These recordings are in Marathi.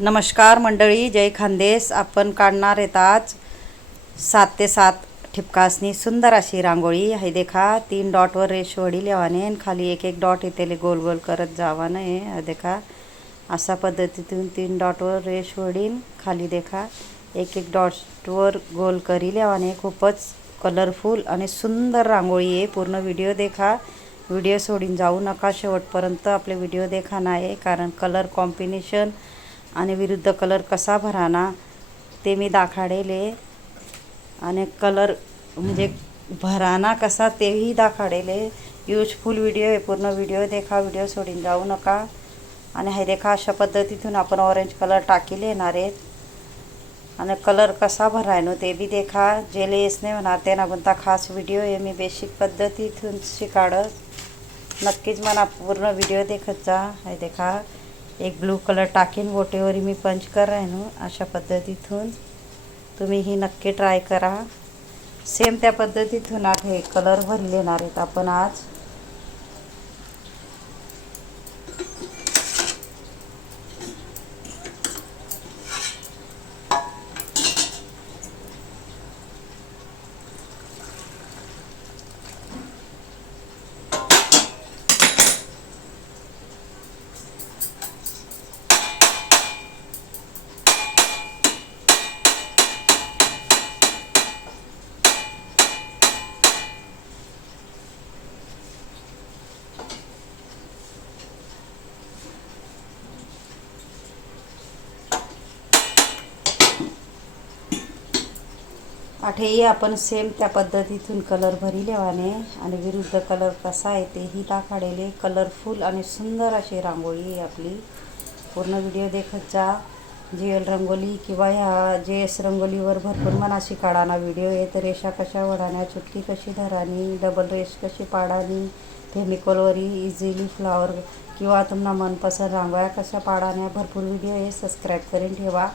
नमस्कार मंडळी, जय खानदेश. आपण काढणार आहेत आज 7 ते 7 ठिपकासनी सुंदर अशी रांगोळी आहे. देखा 3 डॉटवर रेष वडी लेवाने खाली एक एक डॉट इथे गोल गोल करत जावानं आहे. देखा अशा पद्धतीतून 3 डॉटवर रेष वडीन खाली देखा एक एक डॉटवर गोल करी लेवाने. खूपच कलरफुल आणि सुंदर रांगोळी आहे. पूर्ण व्हिडिओ देखा, व्हिडिओ सोडून जाऊ नका, शेवटपर्यंत आपले व्हिडिओ देखा नाही, कारण कलर कॉम्बिनेशन आणि विरुद्ध कलर कसा भराना ते मी दाखवलेले आणि कलर म्हणजे भराना कसा तेही दाखवलेले. यूजफुल व्हिडिओ आहे. पूर्ण व्हिडिओ देखा, व्हिडिओ सोडून जाऊ नका. आणि हे देखा अशा पद्धतीतून आपण ऑरेंज कलर टाकीले येणार आहेत आणि कलर कसा भरायनो ते बी देखा. जे लेस नाही होणार त्यांना कोणता खास व्हिडिओ आहे. मी बेसिक पद्धतीतून शिकाडत. नक्कीच मला पूर्ण व्हिडिओ देखत जा. हे देखा एक ब्लू कलर टाकीन बोटेवर मी पंच कर राहिनो. अशा पद्धतीतून तुम्ही ही नक्की ट्राय करा. सेम त्या पद्धतीतून हे कलर भरले येणार आहेत आपण आज. आठेही आपण सेम त्या पद्धतीतून कलर भरी लेवाने आणि विरुद्ध कलर कसा आहे तेही दाखवलेले. कलरफुल आणि सुंदर अशी रांगोळी आहे आपली. पूर्ण व्हिडिओ देखत जा. JL रंगोली किंवा ह्या JS रंगोलीवर भरपूर मनाशी काढाना व्हिडिओ आहे. तर रेषा कशा वडाण्या, चुटकी कशी धरानी, डबल रेष कशी पाडानी, फेमिकॉलवरी इझिली फ्लावर किंवा तुम्हाला मनपसंद रांगोळ्या कशा पाडाण्या भरपूर व्हिडिओ आहे. सबस्क्राईब करून ठेवा.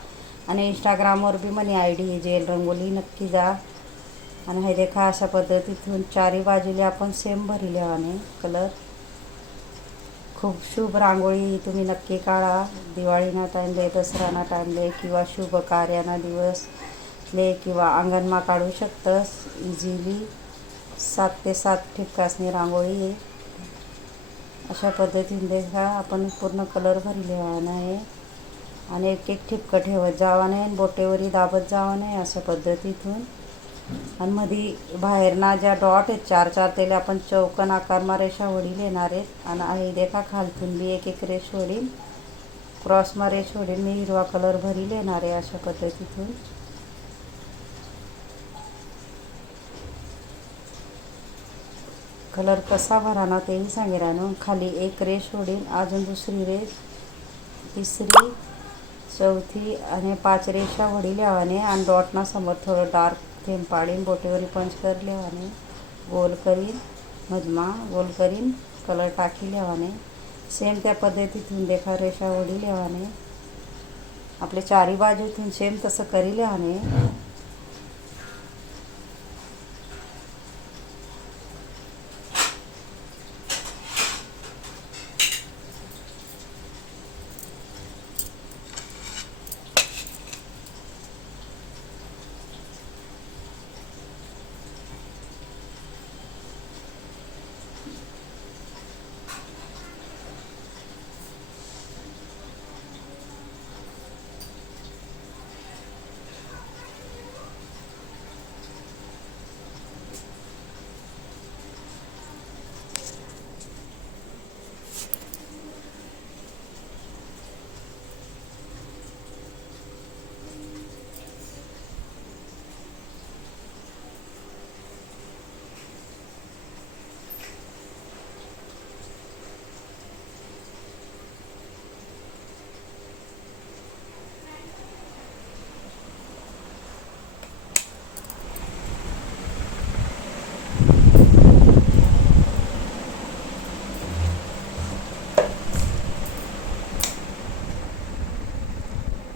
आणि इंस्टाग्रामवर बी मनी ID आहे JL रंगोली, नक्की जा. आणि हे देखा अशा पद्धतीतून चारी बाजूला आपण सेम भरी लेवाने कलर. खूप शुभ रांगोळी तुम्ही नक्की काढा. दिवाळीना टाईमले, दसराना टाईमले किंवा शुभ कार्याना दिवसले किंवा अंगणमा काढू शकतस इझिली. 7 ते 7 ठिपकासनी रांगोळी आहे. अशा पद्धतीने देखा आपण पूर्ण कलर भरी लेवाना आहे आणि एक एक ठिपकं ठेवत जावा नाही, बोटेवरी दाबत जावा नाही अशा पद्धतीतून. आणि मध्ये बाहेरना ज्या डॉट आहेत 4-4 त्याला आपण चौकन आकारमा रेषा वडील येणार आहेत. आणि आहे देखा खालतून बी एक एक रेष वडील, क्रॉसमा रेष वडील मी हिरवा कलर भरी येणार आहे अशा पद्धतीतून. कलर कसा भराना तेही सांगे राहणं. खाली एक रेष वडील, अजून दुसरी रेष, तिसरी, चौथी आणि 5 रेषा वडी लेवाने. आणि डॉटना समोर थोडं डार्क थेंब पाडीन बोटेवरी पंच कर लेवाने. गोल करीन मधमा गोल करीन कलर टाकी लेवाने. सेम त्या पद्धतीतून देखा रेषा वडी लेवाने. आपले चारी बाजूतून सेम तसं करी लेवाने.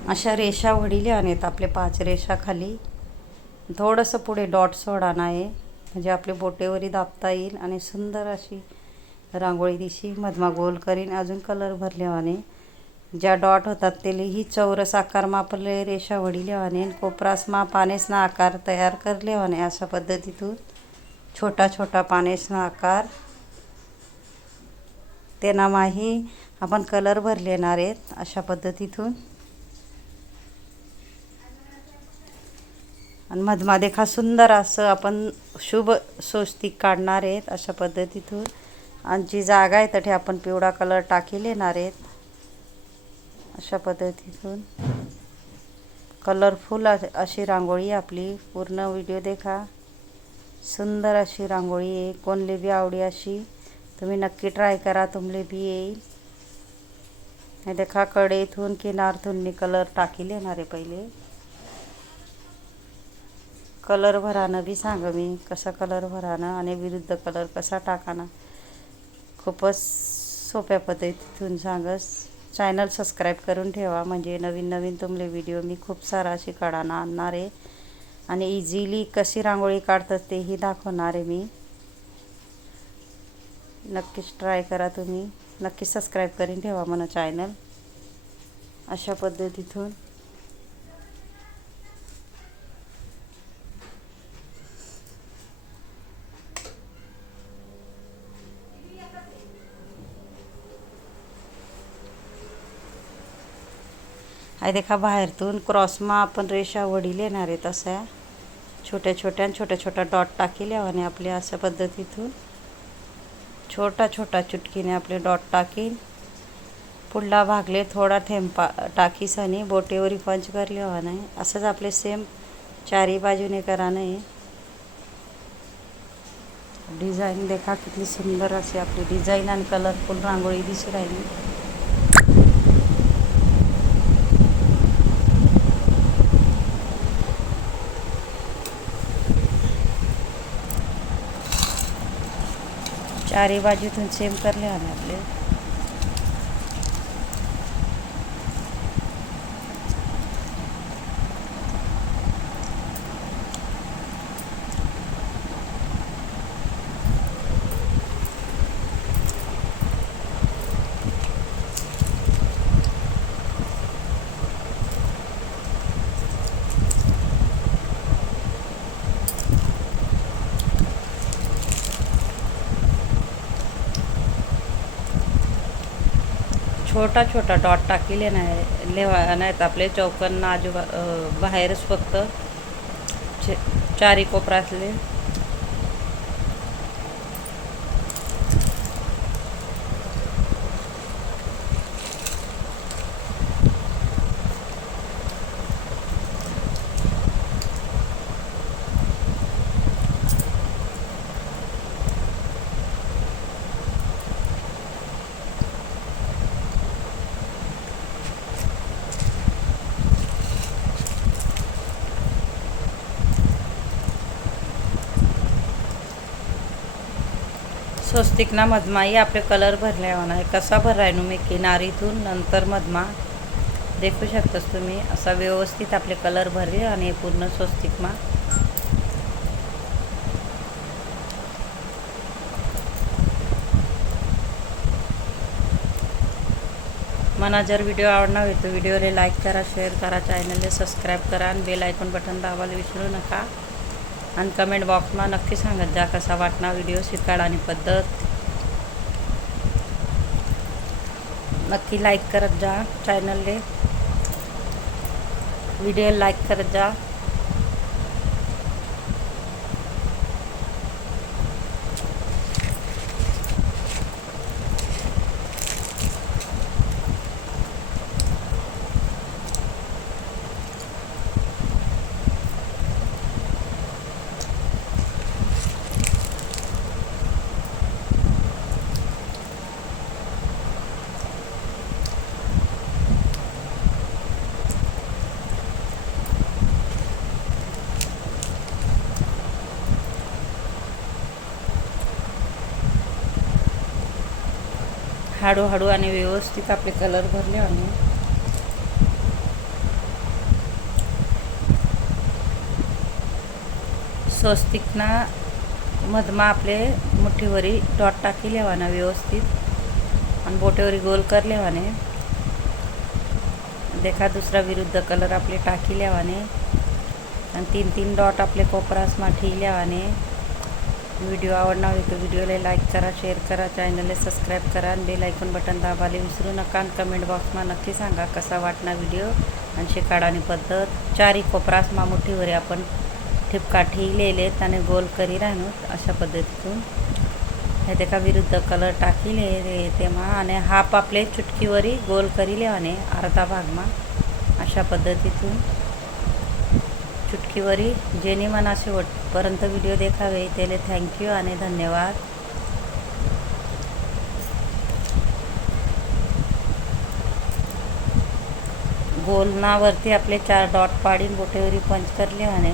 अशा रेषा वडील आहेत आपले 5 रेषा. खाली थोडंसं पुढे डॉट सोडाना आहे म्हणजे आपले बोटेवरी दाबता येईल आणि सुंदर अशी रांगोळी दिशी मधमा गोल करीन. अजून कलर भरलेवाने ज्या डॉट होतात त्याला ही चौरस आकार मा आपले रेषा वडी लेवाने कोपरासमा पानेसना आकार तयार कर लेवाने. अशा पद्धतीतून छोटा छोटा पानेसना आकार त्यांना माही आपण कलर भर लेणार आहेत. अशा पद्धतीतून आणि मधमा देखा सुंदर असं आपण शुभ स्वस्तिक काढणार आहेत. अशा पद्धतीतून आणि जी जागा आहे तथे आपण पिवळा कलर टाकी लेणार आहेत. अशा पद्धतीतून कलरफुल अशी रांगोळी आपली. पूर्ण व्हिडिओ देखा. सुंदर अशी रांगोळी आहे. कोणले बी आवडी अशी तुम्ही नक्की ट्राय करा, तुमले बी येईल. हे देखा कडे इथून किनारतून कलर टाकी लेणार आहे. पहिले कलर भरानं बी सांग मी कसा कलर भरानं आणि विरुद्ध कलर कसा टाकाना. खूपच सोप्या पद्धतीतून सांगस. चॅनल सबस्क्राईब करून ठेवा म्हणजे नवीन नवीन तुमले व्हिडिओ मी खूप सारा अशी काढाना आणणार आहे आणि इझिली कशी रांगोळी काढतात तेही दाखवणार आहे मी. नक्कीच ट्राय करा तुम्ही. नक्की सबस्क्राईब करून ठेवा म्हणा चॅनल. अशा पद्धतीतून आहे देखा बाहेरतून क्रॉसमा आपण रेषा वडी लेणार आहे. तशा छोट्या छोट्या डॉट टाकी लेवाने आपले. अशा पद्धतीतून छोटा छोटा चुटकीने आपले डॉट टाकीन. पुढला भागले थोडा थेंब टाकीसनी बोटेवरी पंच कर लेवाना आहे. असंच आपले सेम चारी बाजूने करानं आहे. डिझाईन देखा किती सुंदर अशी आपली डिझाईन आणि कलरफुल रांगोळी दिसू राहिली. चारी बाजूतून सेम करले आले आपले. छोटा छोटा डॉट टाकी लेवा नाहीत आपले. चौकन आजूबा बाहेरच फक्त चारी कोपरातले स्वस्तिकना मधमाही आपले कलर भरले होणार आहे. कसा भराय मी किनारीतून नंतर मधमा देखू शकतास तुम्ही. असा व्यवस्थित आपले कलर भरले आणि पूर्ण स्वस्तिकमा मना जर व्हिडिओ आवडणार हो तो व्हिडिओला लाईक करा, शेअर करा, चॅनलला सबस्क्राईब करा आणि बेल आयकॉन बटन दाबायला विसरू नका. आणि कमेंट बॉक्समा नक्की सांगत जा कसा वाटना व्हिडिओ शिकाड आणि पद्धत. नक्की लाईक करत जा चॅनलले. व्हिडिओ लाईक करत जा. हळूहळू आणि व्यवस्थित आपले कलर भरले आणि स्वस्तिकना मधमा आपले मुठीवरी डॉट टाकी लेवाना व्यवस्थित आणि बोटेवरी गोल कर लेवाने. देखा दूसरा विरुद्ध कलर आपले टाकी लेवाने आणि 3-3 डॉट आपले कोपरासमा ठी लेवाने। व्हिडिओ आवडला हो तो व्हिडिओला लाईक करा, शेअर करा, चॅनलला सबस्क्राईब करा आणि बेल आयकॉन बटन दाबायला विसरू नका। आणि कमेंट बॉक्समा नक्की सांगा कसा वाटना व्हिडिओ आणि शिकाडानी पद्धत। चारी कोपरासमा मुठीवर आपण ठिपकाठी लिहिलेत आणि गोल करी राहणो अशा पद्धतीतून हे देखा विरुद्ध कलर टाकीले तेव्हा आणि हाफ आपले चुटकीवरी गोल करी लेवाने अर्धा भागमा अशा पद्धतीतून चुटकीवरी जेणे मना शेवटपर्यंत व्हिडिओ देखावे त्याला थँक्यू आणि धन्यवाद। गोलनावरती आपले 4 डॉट पाडीन बोटेवरी पंच करले वाने।